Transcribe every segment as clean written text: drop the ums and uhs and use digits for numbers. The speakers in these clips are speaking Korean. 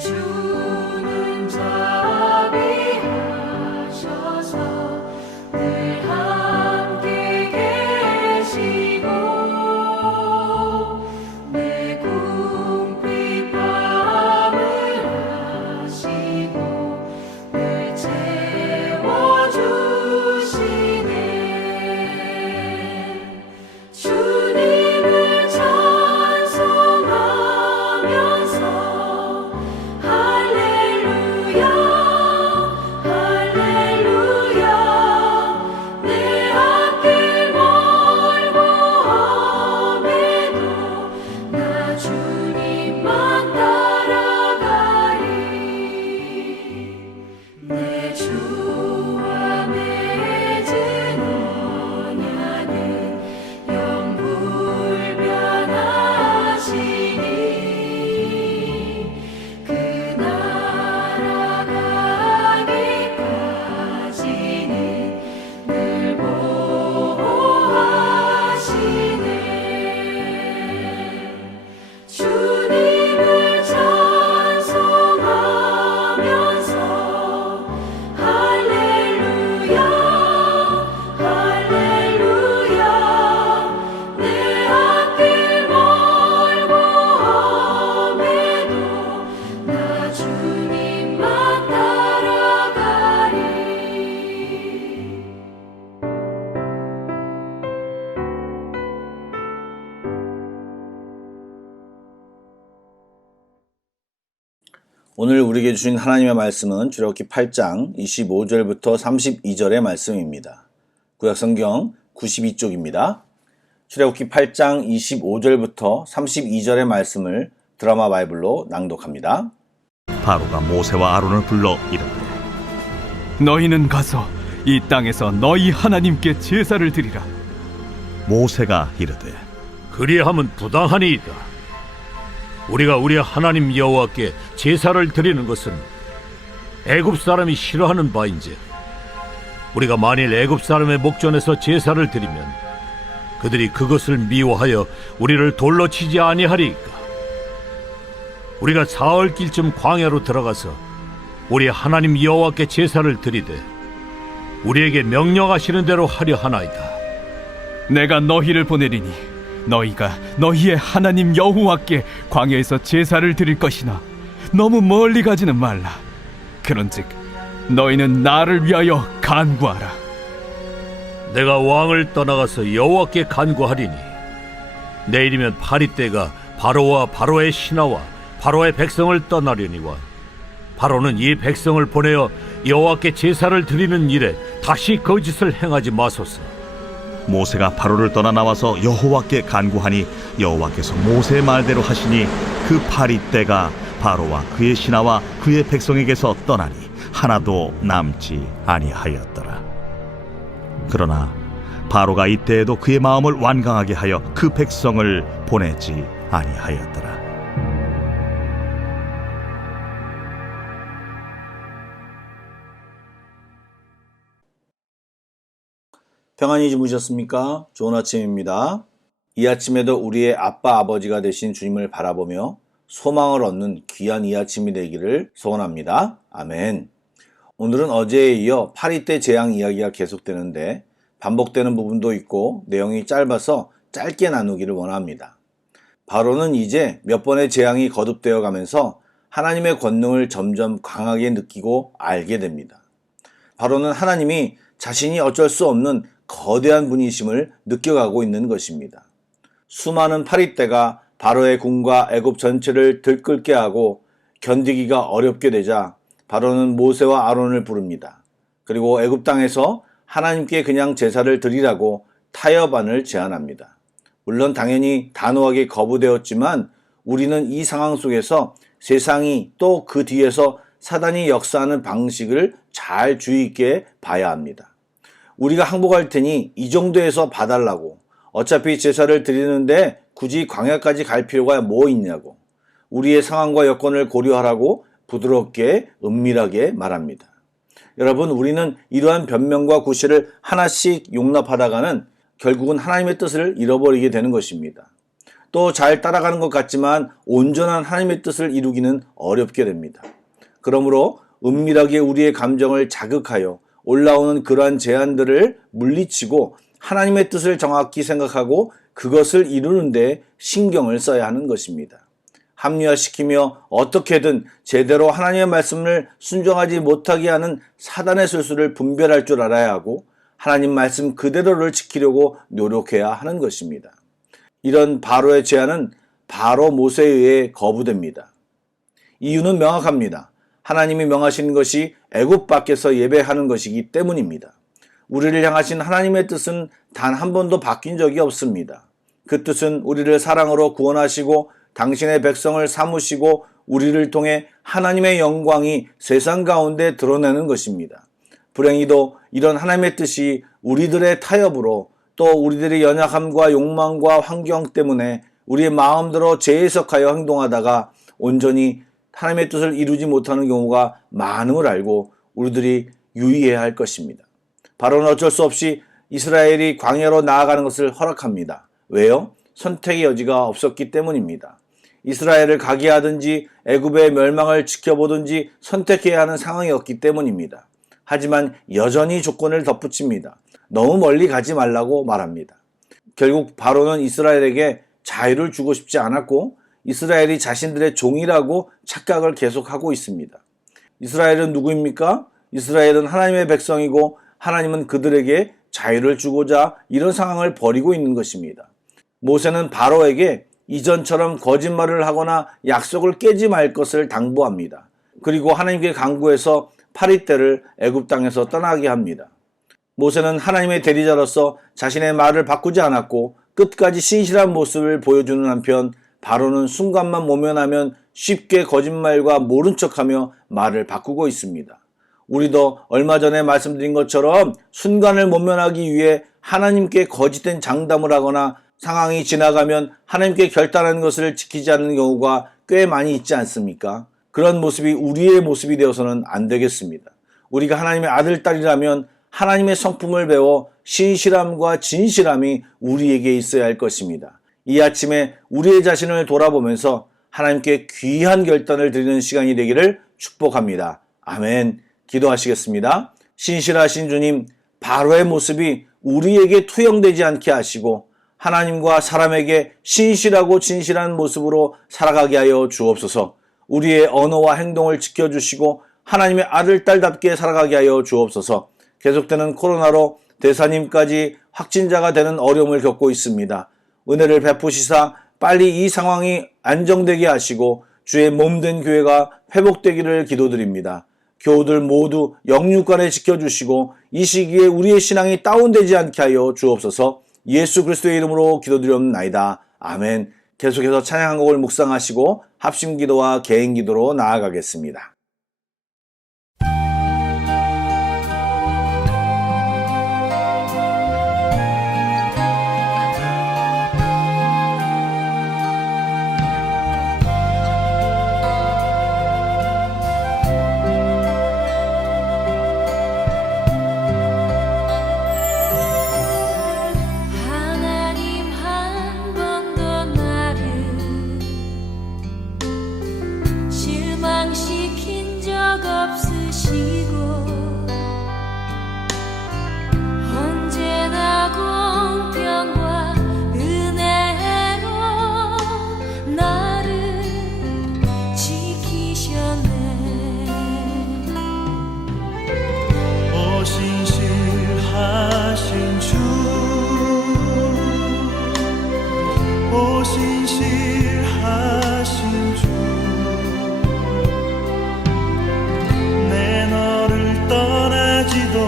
주는 자비하셔서 늘 함께 계시고 내 궁핍함을 아시고 늘 채워주시네. 주님을 찬송하면서 할렐루야 할렐루야 내 앞길 멀고 험해도 나 주님만 따라가리. 내 주와 맺은 언약은 영불변하시니 그 나라 가기까지는 늘 보호하시네. 주님을 찬송하면서 할렐루야 할렐루야 내 앞길 멀고 험해도 나 주님만 따라가리. 오늘 우리에게 주신 하나님의 말씀은 출애굽기 8장 25절부터 32절의 말씀입니다. 구약성경 92쪽입니다. 출애굽기 8장 25절부터 32절의 말씀을 드라마 바이블로 낭독합니다. 바로가 모세와 아론을 불러 이르되 너희는 가서 이 땅에서 너희 하나님께 제사를 드리라. 모세가 이르되 그리함은 부당하니이다. 우리가 우리 하나님 여호와께 제사를 드리는 것은 애굽 사람이 싫어하는 바인즉 우리가 만일 애굽 사람의 목전에서 제사를 드리면 그들이 그것을 미워하여 우리를 돌로 치지 아니하리이까. 우리가 사흘길쯤 광야로 들어가서 우리 하나님 여호와께 제사를 드리되 우리에게 명령하시는 대로 하려 하나이다. 내가 너희를 보내리니 너희가 너희의 하나님 여호와께 광야에서 제사를 드릴 것이나 너무 멀리 가지는 말라. 그런즉 너희는 나를 위하여 간구하라. 내가 왕을 떠나가서 여호와께 간구하리니 내일이면 파리떼가 바로와 바로의 신하와 바로의 백성을 떠나려니와 바로는 이 백성을 보내어 여호와께 제사를 드리는 일에 다시 거짓을 행하지 마소서. 모세가 바로를 떠나 나와서 여호와께 간구하니 여호와께서 모세의 말대로 하시니 그 파리떼가 바로와 그의 신하와 그의 백성에게서 떠나니 하나도 남지 아니하였더라. 그러나 바로가 이때에도 그의 마음을 완강하게 하여 그 백성을 보내지 아니하였더라. 평안히 주무셨습니까? 좋은 아침입니다. 이 아침에도 우리의 아빠 아버지가 되신 주님을 바라보며 소망을 얻는 귀한 이 아침이 되기를 소원합니다. 아멘. 오늘은 어제에 이어 파리떼 재앙 이야기가 계속되는데 반복되는 부분도 있고 내용이 짧아서 짧게 나누기를 원합니다. 바로는 이제 몇 번의 재앙이 거듭되어 가면서 하나님의 권능을 점점 강하게 느끼고 알게 됩니다. 바로는 하나님이 자신이 어쩔 수 없는 거대한 분이심을 느껴가고 있는 것입니다. 수많은 파리떼가 바로의 군과 애굽 전체를 들끓게 하고 견디기가 어렵게 되자 바로는 모세와 아론을 부릅니다. 그리고 애굽 땅에서 하나님께 그냥 제사를 드리라고 타협안을 제안합니다. 물론 당연히 단호하게 거부되었지만 우리는 이 상황 속에서 세상이 또 그 뒤에서 사단이 역사하는 방식을 잘 주의 있게 봐야 합니다. 우리가 항복할 테니 이 정도에서 봐달라고, 어차피 제사를 드리는데 굳이 광야까지 갈 필요가 뭐 있냐고, 우리의 상황과 여건을 고려하라고 부드럽게 은밀하게 말합니다. 여러분, 우리는 이러한 변명과 구실을 하나씩 용납하다가는 결국은 하나님의 뜻을 잃어버리게 되는 것입니다. 또 잘 따라가는 것 같지만 온전한 하나님의 뜻을 이루기는 어렵게 됩니다. 그러므로 은밀하게 우리의 감정을 자극하여 올라오는 그러한 제안들을 물리치고 하나님의 뜻을 정확히 생각하고 그것을 이루는 데 신경을 써야 하는 것입니다. 합리화시키며 어떻게든 제대로 하나님의 말씀을 순종하지 못하게 하는 사단의 술수를 분별할 줄 알아야 하고 하나님 말씀 그대로를 지키려고 노력해야 하는 것입니다. 이런 바로의 제안은 바로 모세에 의해 거부됩니다. 이유는 명확합니다. 하나님이 명하시는 것이 애굽 밖에서 예배하는 것이기 때문입니다. 우리를 향하신 하나님의 뜻은 단 한 번도 바뀐 적이 없습니다. 그 뜻은 우리를 사랑으로 구원하시고 당신의 백성을 삼으시고 우리를 통해 하나님의 영광이 세상 가운데 드러내는 것입니다. 불행히도 이런 하나님의 뜻이 우리들의 타협으로 또 우리들의 연약함과 욕망과 환경 때문에 우리의 마음대로 재해석하여 행동하다가 온전히 하나님의 뜻을 이루지 못하는 경우가 많음을 알고 우리들이 유의해야 할 것입니다. 바로는 어쩔 수 없이 이스라엘이 광야로 나아가는 것을 허락합니다. 왜요? 선택의 여지가 없었기 때문입니다. 이스라엘을 가게 하든지 애굽의 멸망을 지켜보든지 선택해야 하는 상황이었기 때문입니다. 하지만 여전히 조건을 덧붙입니다. 너무 멀리 가지 말라고 말합니다. 결국 바로는 이스라엘에게 자유를 주고 싶지 않았고 이스라엘이 자신들의 종이라고 착각을 계속하고 있습니다. 이스라엘은 누구입니까? 이스라엘은 하나님의 백성이고 하나님은 그들에게 자유를 주고자 이런 상황을 벌이고 있는 것입니다. 모세는 바로에게 이전처럼 거짓말을 하거나 약속을 깨지 말 것을 당부합니다. 그리고 하나님께 간구해서 파리떼를 애굽 땅에서 떠나게 합니다. 모세는 하나님의 대리자로서 자신의 말을 바꾸지 않았고 끝까지 신실한 모습을 보여주는 한편 바로는 순간만 모면하면 쉽게 거짓말과 모른 척하며 말을 바꾸고 있습니다. 우리도 얼마 전에 말씀드린 것처럼 순간을 모면하기 위해 하나님께 거짓된 장담을 하거나 상황이 지나가면 하나님께 결단하는 것을 지키지 않는 경우가 꽤 많이 있지 않습니까? 그런 모습이 우리의 모습이 되어서는 안 되겠습니다. 우리가 하나님의 아들, 딸이라면 하나님의 성품을 배워 신실함과 진실함이 우리에게 있어야 할 것입니다. 이 아침에 우리의 자신을 돌아보면서 하나님께 귀한 결단을 드리는 시간이 되기를 축복합니다. 아멘. 기도하시겠습니다. 신실하신 주님, 바로의 모습이 우리에게 투영되지 않게 하시고 하나님과 사람에게 신실하고 진실한 모습으로 살아가게 하여 주옵소서. 우리의 언어와 행동을 지켜주시고 하나님의 아들, 딸답게 살아가게 하여 주옵소서. 계속되는 코로나로 대사님까지 확진자가 되는 어려움을 겪고 있습니다. 은혜를 베푸시사 빨리 이 상황이 안정되게 하시고 주의 몸된 교회가 회복되기를 기도드립니다. 교우들 모두 영육간에 지켜주시고 이 시기에 우리의 신앙이 다운되지 않게 하여 주옵소서. 예수 그리스도의 이름으로 기도드리옵나이다. 아멘. 계속해서 찬양 한 곡을 묵상하시고 합심기도와 개인기도로 나아가겠습니다. 하나님 한 번도 나를 실망시킨 적 없으시고 언제나 공평과 은혜로 나를 지키셨네. 오 신실하신 주, 오 신실하신 주, 내 너를 떠나지도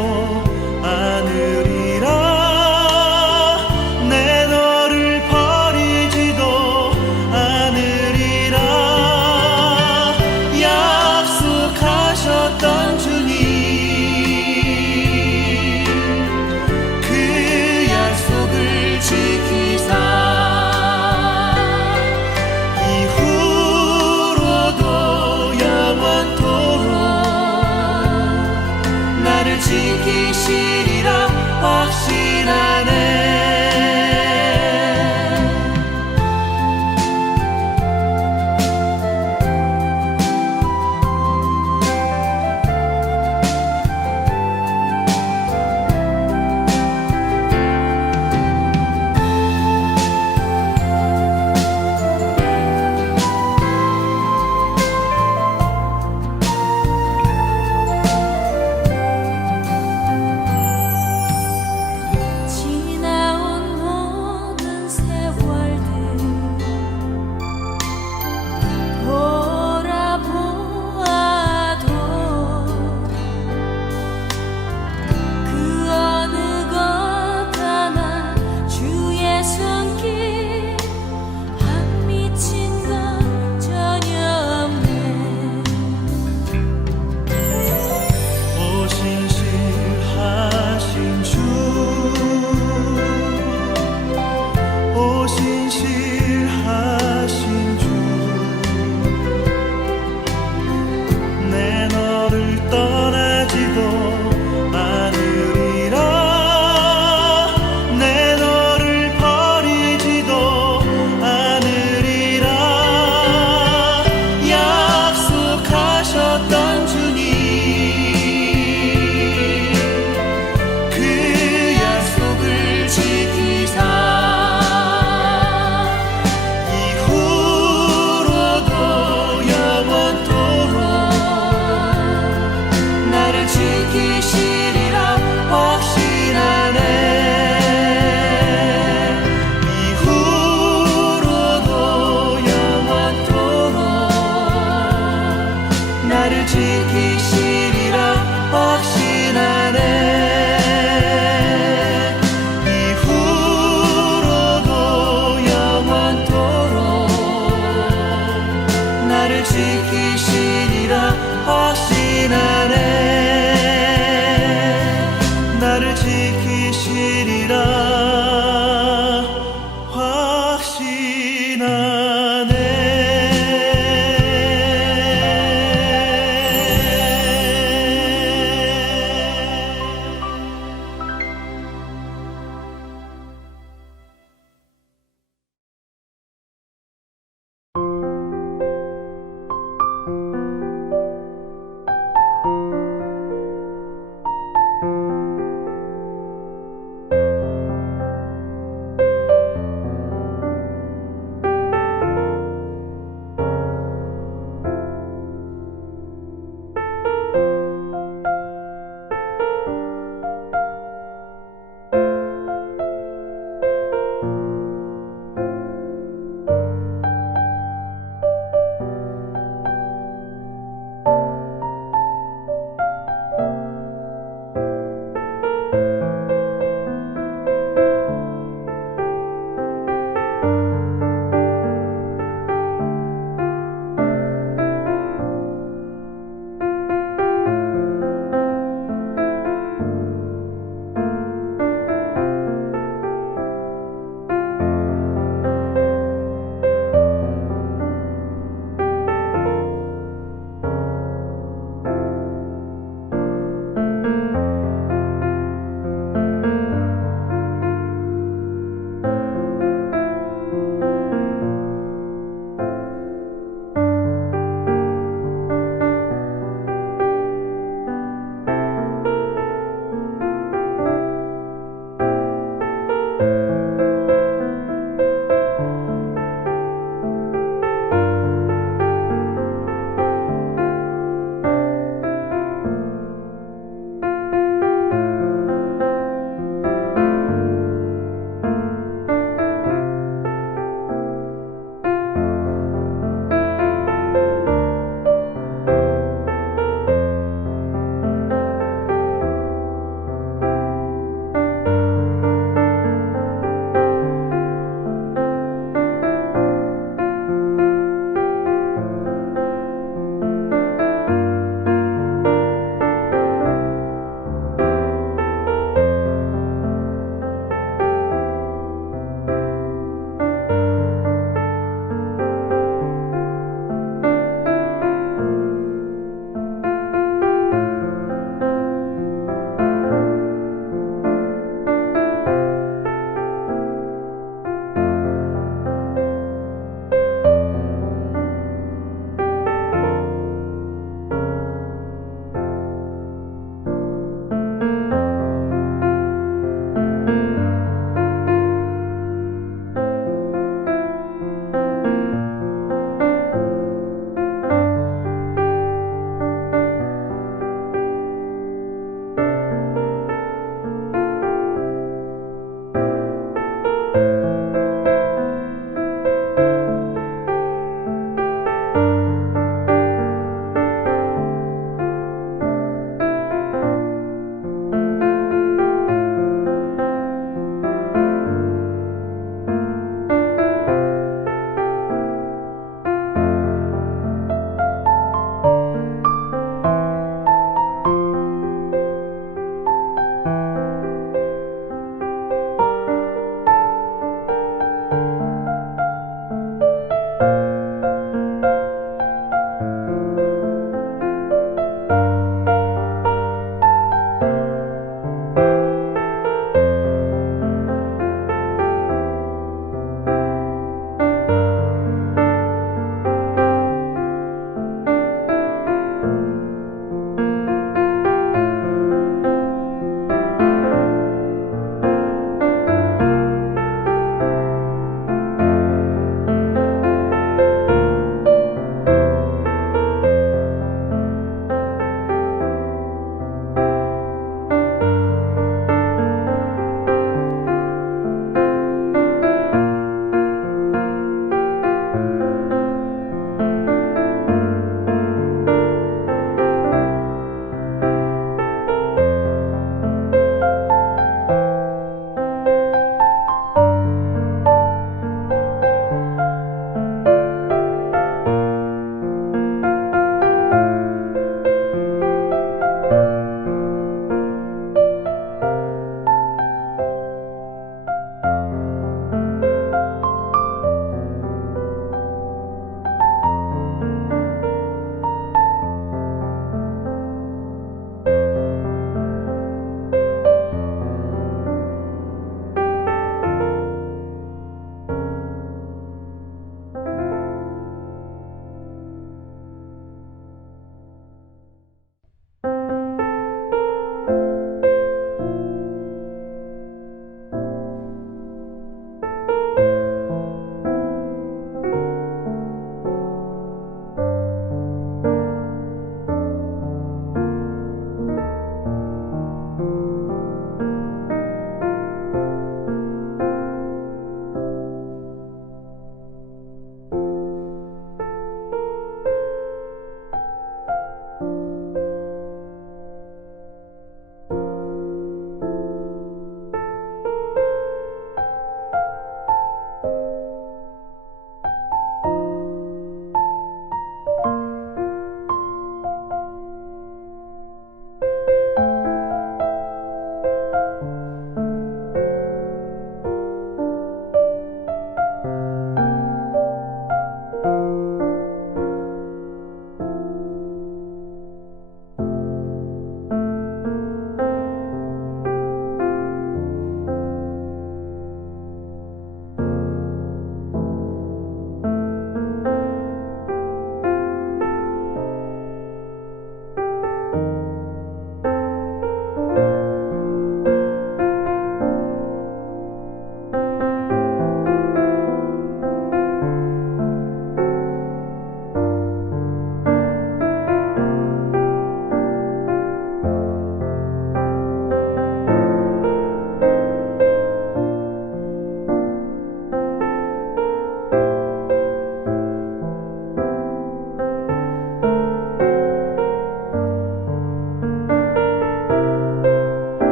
않으리라, 내 너를 버리지도 않으리라 약속하셨던 주님, 그 약속을 지키사 이후로도 영원토록 나를 지키시리라 확신하네. 나를 지키시리라 확신하네. 이후로도 영원토록 나를 지키시리라 확신하네.